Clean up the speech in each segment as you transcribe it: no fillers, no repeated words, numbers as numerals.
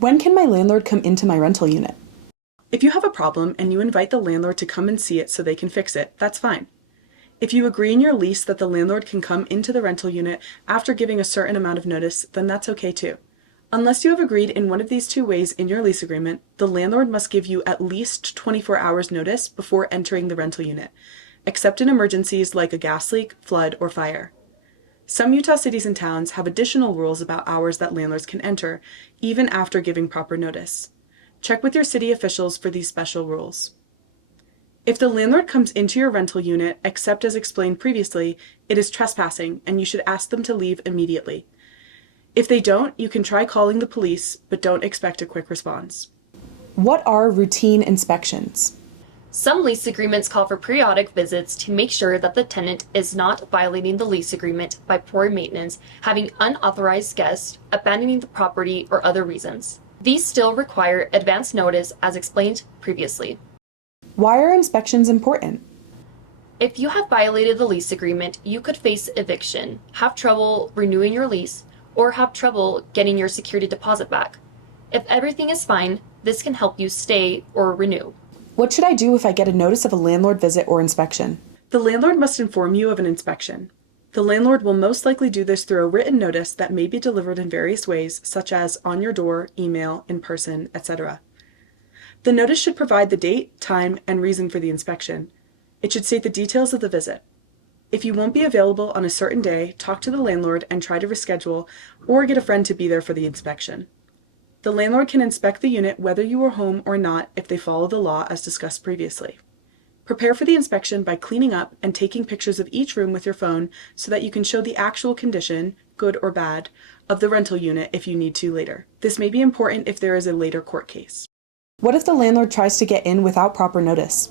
When can my landlord come into my rental unit? If you have a problem and you invite the landlord to come and see it so they can fix it, that's fine. If you agree in your lease that the landlord can come into the rental unit after giving a certain amount of notice, then that's okay too. Unless you have agreed in one of these two ways in your lease agreement, the landlord must give you at least 24 hours notice before entering the rental unit, except in emergencies like a gas leak, flood, or fire. Some Utah cities and towns have additional rules about hours that landlords can enter, even after giving proper notice. Check with your city officials for these special rules. If the landlord comes into your rental unit, except as explained previously, it is trespassing and you should ask them to leave immediately. If they don't, you can try calling the police, but don't expect a quick response. What are routine inspections? Some lease agreements call for periodic visits to make sure that the tenant is not violating the lease agreement by poor maintenance, having unauthorized guests, abandoning the property, or other reasons. These still require advance notice as explained previously. Why are inspections important? If you have violated the lease agreement, you could face eviction, have trouble renewing your lease, or have trouble getting your security deposit back. If everything is fine, this can help you stay or renew. What should I do if I get a notice of a landlord visit or inspection? The landlord must inform you of an inspection. The landlord will most likely do this through a written notice that may be delivered in various ways, such as on your door, email, in person, etc. The notice should provide the date, time, and reason for the inspection. It should state the details of the visit. If you won't be available on a certain day, talk to the landlord and try to reschedule, or get a friend to be there for the inspection. The landlord can inspect the unit whether you are home or not if they follow the law as discussed previously. Prepare for the inspection by cleaning up and taking pictures of each room with your phone so that you can show the actual condition, good or bad, of the rental unit if you need to later. This may be important if there is a later court case. What if the landlord tries to get in without proper notice?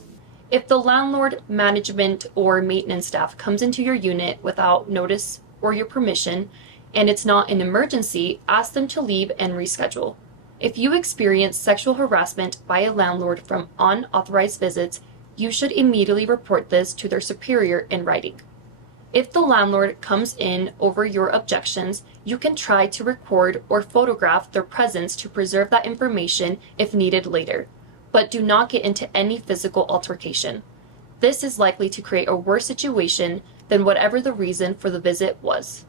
If the landlord, management, or maintenance staff comes into your unit without notice or your permission, and it's not an emergency, ask them to leave and reschedule. If you experience sexual harassment by a landlord from unauthorized visits, you should immediately report this to their superior in writing. If the landlord comes in over your objections, you can try to record or photograph their presence to preserve that information if needed later, but do not get into any physical altercation. This is likely to create a worse situation than whatever the reason for the visit was.